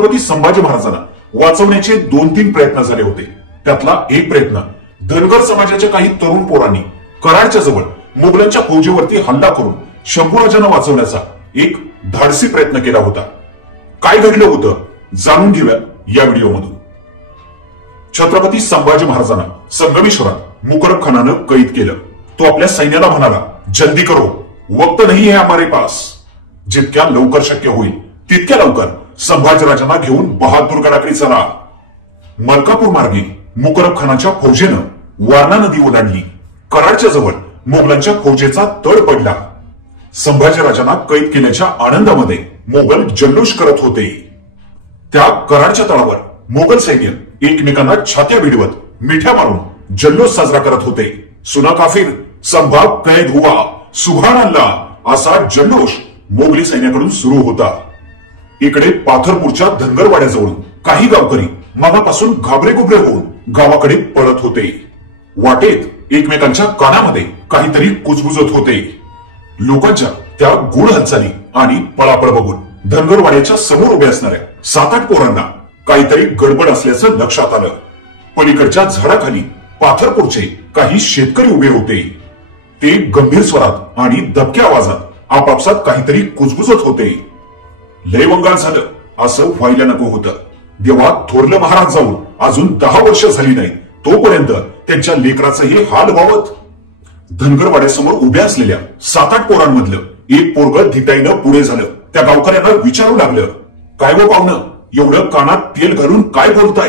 छत्रपती संभाजी महाराजांना वाचवण्याचे 2-3 प्रयत्न झाले होते. त्यातला एक प्रयत्न धनगर समाजाच्या काही तरुण पोरांनी कराडच्या जवळ मोगलांच्या फौजेवरती हल्ला करून शंभूराजांना वाचवण्याचा एक धाडसी प्रयत्न केला होता. काय घडलं होतं जाणून घेऊया या व्हिडिओमधून. छत्रपती संभाजी महाराजांना संगमेश्वरात मुकरब खानानं कैद केलं. तो आपल्या सैन्याला म्हणाला, जल्दी करो, वक्त नहीं है हमारे पास. जितक्या लवकर शक्य होईल तितक्या लवकर संभाजीराजांना घेऊन बहादूरगडाकडे चला. मलकापूर मार्गे मुकरब खानाच्या फौजेनं वारणा नदी ओलांडली. कराडच्या जवळ मोगलांच्या फौजेचा तळ पडला. संभाजीराजांना कैद केल्याच्या आनंदामध्ये मोगल जल्लोष करत होते. त्या कराडच्या तळावर मोगल सैन्य एकमेकांना छात्या भिडवत मिठ्या मारून जल्लोष साजरा करत होते. सुना काफिर संभाग कैद हुआ, सुभान अल्लाह असा जल्लोष मोगली सैन्याकडून सुरू होता. इकडे पाथरपूरच्या धनगरवाड्याजवळून काही गावकरी मगापासून घाबरेगुबरे होऊन गावाकडे पळत होते. वाटेत एकमेकांच्या कानामध्ये काहीतरी कुजबुजत होते. लोकांच्या त्या गूढ हालचाली आणि पळापळ बघून धनगरवाड्याच्या समोर उभे असणाऱ्या 7-8 पोरांना काहीतरी गडबड असल्याचं लक्षात आलं. पलीकडच्या झाडाखाली पाथरपूरचे काही शेतकरी उभे होते. ते गंभीर स्वरात आणि दबक्या आवाजात आपापसात काहीतरी कुजबुजत होते. लय वंगाळ झालं असं व्हायला नको होतं. देवा थोरलं महाराज जाऊन अजून 10 वर्ष झाली नाही तोपर्यंत त्यांच्या लेकराचं हे हाल व्हावत. धनगरवाड्यासमोर उभ्या असलेल्या 7-8 पोरांमधलं एक पोरग धिटाईनं पुढे झालं. त्या गावकऱ्यांना विचारू लागलं, काय गो पाहुणं, एवढं कानात तेल घालून काय बोलताय?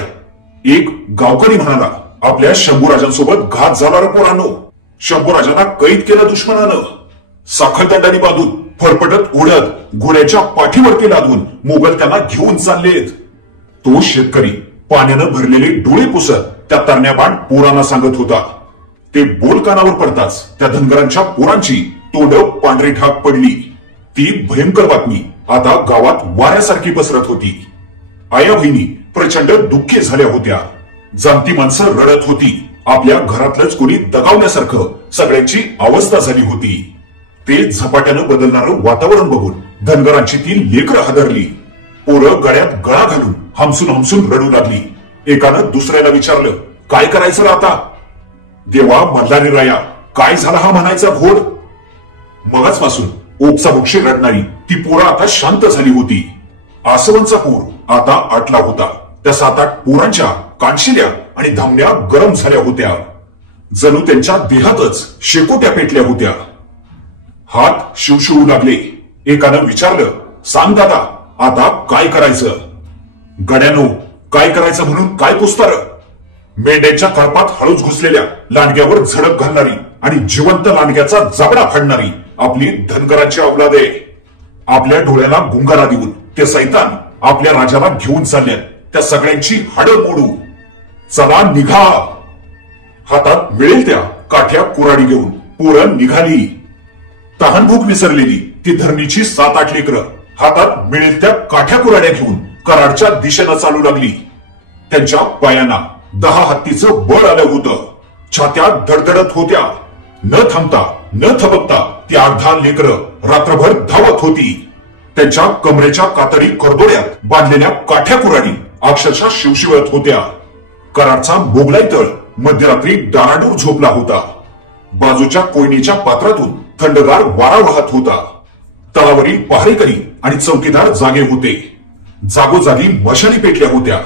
एक गावकरी म्हणाला, आपल्या शंभूराजांसोबत घात झाला रे पोरांनो. शंभूराजांना कैद केलं दुश्मनानं. साखळदंडाने बांधून फरफटत उडत घोड्याच्या पाठीवरती लादून मोगल त्यांना घेऊन चाललेत. तो शेतकरी पाण्यानं भरलेले डोळे पुसत त्या तरण्याबाण पोरांना सांगत होता. ते बोल कानावर पडताच त्या धनगरांच्या पोरांची तोंड पांढरी ठाक पडली. ती भयंकर बातमी आता गावात वाऱ्यासारखी पसरत होती. आया बहिणी प्रचंड दुःखी झाल्या होत्या. जाणती माणसं रडत होती. आपल्या घरातलंच कोणी दगावण्यासारखं सगळ्यांची अवस्था झाली होती. ते झपाट्यानं बदलणारं वातावरण बघून धनगरांची ती लेकरं हादरली. पोरं गळ्यात गळा घालून हमसून हमसून रडू लागली. एकानं दुसऱ्याला विचारलं, काय करायचं आता? देवा मल्हारी राया, काय झाला हा म्हणायचा घोड. मगाचपासून ओक्साबोक्षी रडणारी ती पोरं आता शांत झाली होती. आसवनचा पूर आता आटला होता. त्या 7-8 पोरांच्या कानशिल्या आणि धामण्या गरम झाल्या होत्या. जणू त्यांच्या देहातच शेकोट्या पेटल्या होत्या. हात शिवशिवू लागले. एकानं विचारलं, सांग दादा, आता काय करायचं? गड्यानो, काय करायचं म्हणून काय पुसतार? मेंढ्यांच्या कळपात हळूच घुसलेल्या लांडग्यावर झडप घालणारी आणि जिवंत लांडग्याचा जाबडा फाडणारी आपली धनगरांची औलाद आहे. आपल्या डोळ्याला गुंगारा देऊन ते सैतान आपल्या राजाला घेऊन चालल्यात. त्या सगळ्यांची हाडं मोडू. चला निघा. हातात मिळेल त्या काठ्या कुऱ्हाडी घेऊन पोरं निघाली. तहानभूक विसरलेली ती धरणीची 7-8 लेकरं हातात मिळेल त्या काठ्या कुऱ्हाड्या घेऊन कराडच्या दिशेनं चालू लागली. त्यांच्या पायांना 10 हत्तीचं बळ आलं होतं. छात्या धडधडत होत्या. न थांबता न थबकता ती 8-10 लेकरं रात्रभर धावत होती. त्यांच्या कमरेच्या कातडी करदोड्यात बांधलेल्या काठ्या कुऱ्हाडी अक्षरशः शिवशिवत होत्या. कराडचा मोगलाई तळ मध्यरात्री डाराडूर झोपला होता. बाजूच्या कोयनेच्या पात्रातून थंडगार वारा वाहत होता. तळावरील पहारेकरी आणि चौकीदार जागे होते. जागोजागी मशाली पेटल्या होत्या.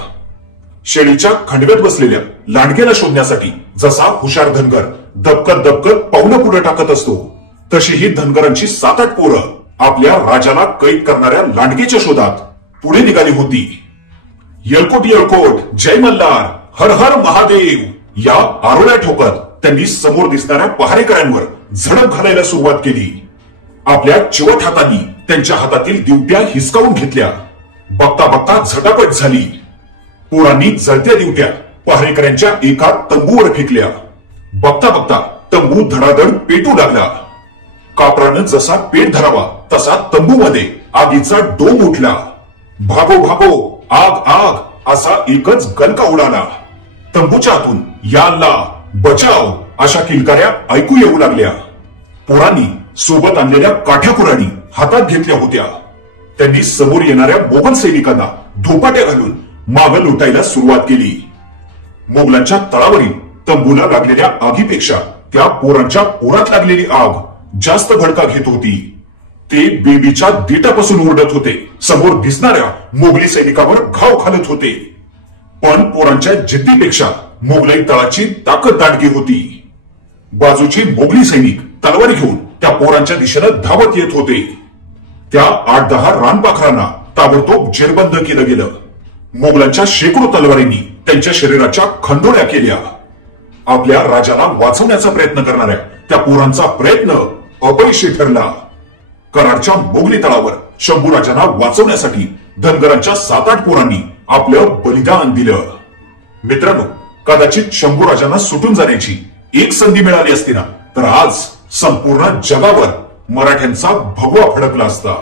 शेळीच्या खंडव्यात बसलेल्या लांडग्याला शोधण्यासाठी जसा हुशार धनगर दबकत दबकत पावलं पुढे टाकत असतो, तशी ही धनगरांची 7-8 पोरं आपल्या राजाला कैद करणाऱ्या लांडगेच्या शोधात पुढे निघाली होती. येळकोट येळकोट, जय मल्हार, हर हर महादेव या आरोळ्या ठोकत त्यांनी समोर दिसणाऱ्या पहारेकऱ्यांवर झडप घालायला सुरुवात केली. आपल्या चिवट हातांनी त्यांच्या हातातील दिवट्या हिसकावून घेतल्या. बघता बघता झटापट झाली. पोरांनी जळत्या दिवट्या पहारेकऱ्यांच्या एका तंबूवर फेकल्या. बघता बघता तंबू धडाधड पेटू लागला. कापरानं जसा पेट धरावा तसा तंबूमध्ये आगीचा डोंब उठला. भागो भागो, आग आग असा एकच गलका उडाला. तंबूच्या आतून या अल्लाह, बचाव अशा किलकाऱ्या ऐकू येऊ लागल्या. पोरांनी सोबत आणलेल्या काठ्या कुऱ्हाडी हातात घेतल्या होत्या. त्यांनी समोर येणाऱ्या मोगल सैनिकांना धोपाट्या घालून माग लुटायला सुरुवात केली. मोगलांच्या तळावरील तंबूला लागलेल्या आगीपेक्षा त्या पोरांच्या पोरात लागलेली आग जास्त भडका घेत होती. ते बेबीच्या देठापासून ओरडत होते. समोर दिसणाऱ्या मोगली सैनिकावर घाव घालत होते. पण पोरांच्या जिद्दीपेक्षा मोगलाई तळाची ताकद दाटगी होती. बाजूची मोगली सैनिक तलवारी घेऊन त्या पोरांच्या दिशेनं धावत येत होते. त्या 8-10 रानपाखरांना ताबडतोब जेरबंद केलं गेलं. मोगलांच्या शेकडो तलवारींनी त्यांच्या शरीराच्या खंडोळ्या केल्या. आपल्या राजाला वाचवण्याचा प्रयत्न करणाऱ्या त्या पोरांचा प्रयत्न अपयशी ठरला. कराडच्या मोगली तळावर शंभूराजांना वाचवण्यासाठी धनगरांच्या 7-8 पोरांनी आपलं बलिदान दिलं. मित्रांनो, कदाचित शंभूराजांना सुटून जाण्याची एक संधी मिळाली असती ना, तर आज संपूर्ण जगावर मराठ्यांचा भगवा फडकला असता.